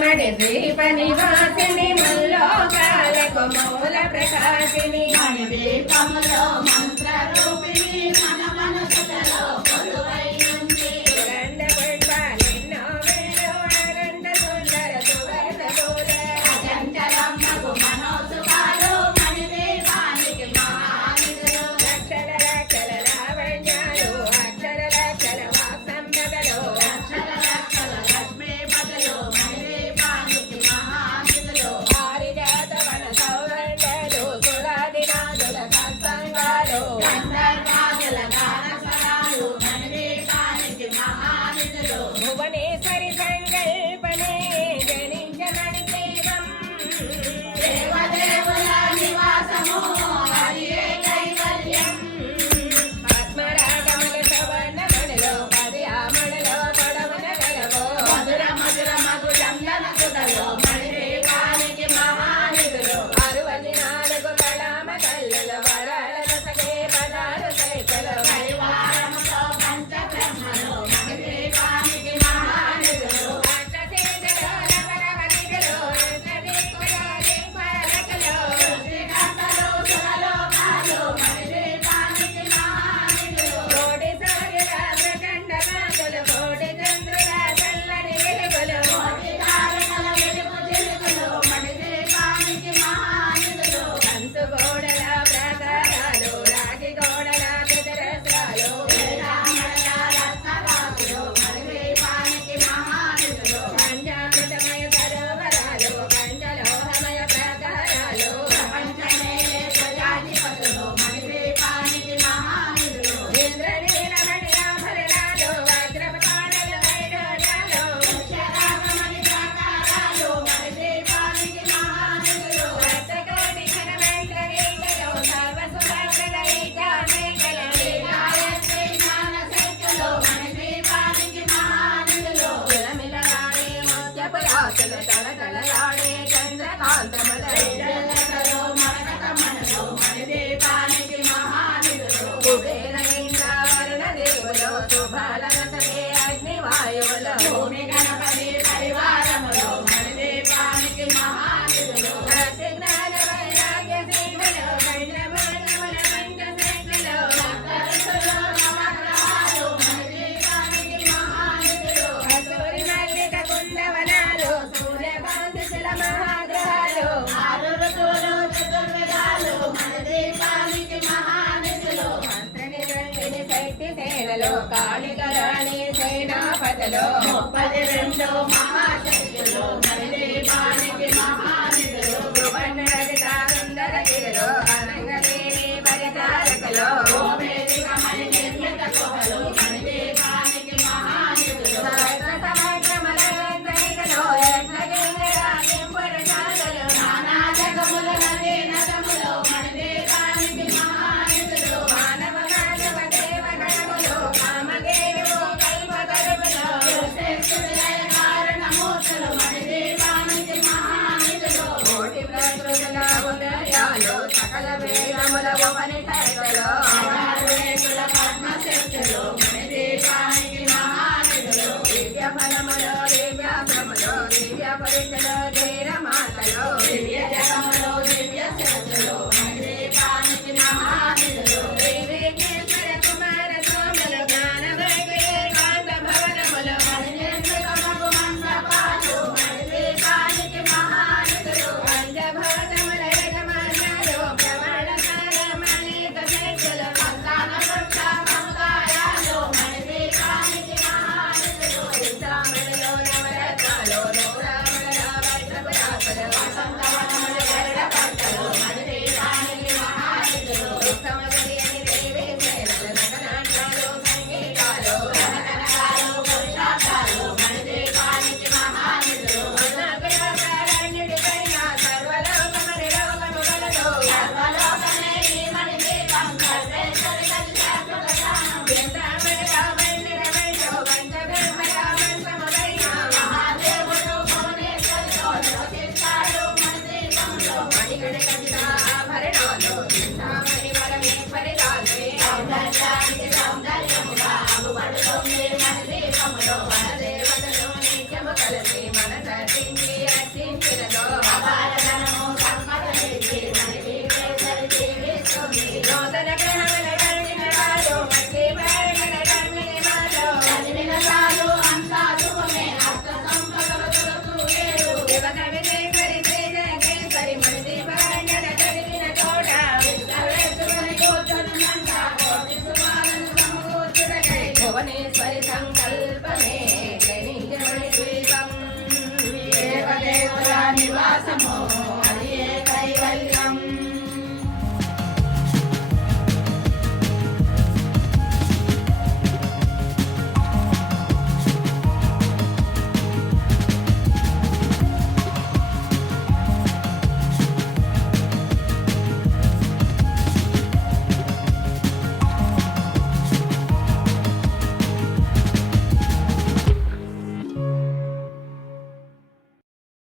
మడిపి పని వాసిని ముల్లోకాలకు మూల ప్రకాశిని. మంత్ర రూపిణి మన మనసులలో Thank you. సేనలో కాళికరాణి సేనాపతిలో ముప్పది రెండు మహాశక్తులు మళ్ళీ కలవేలముల గమని టైలలో జనించమణి ద్వీపం దేవదేవుల నివాసము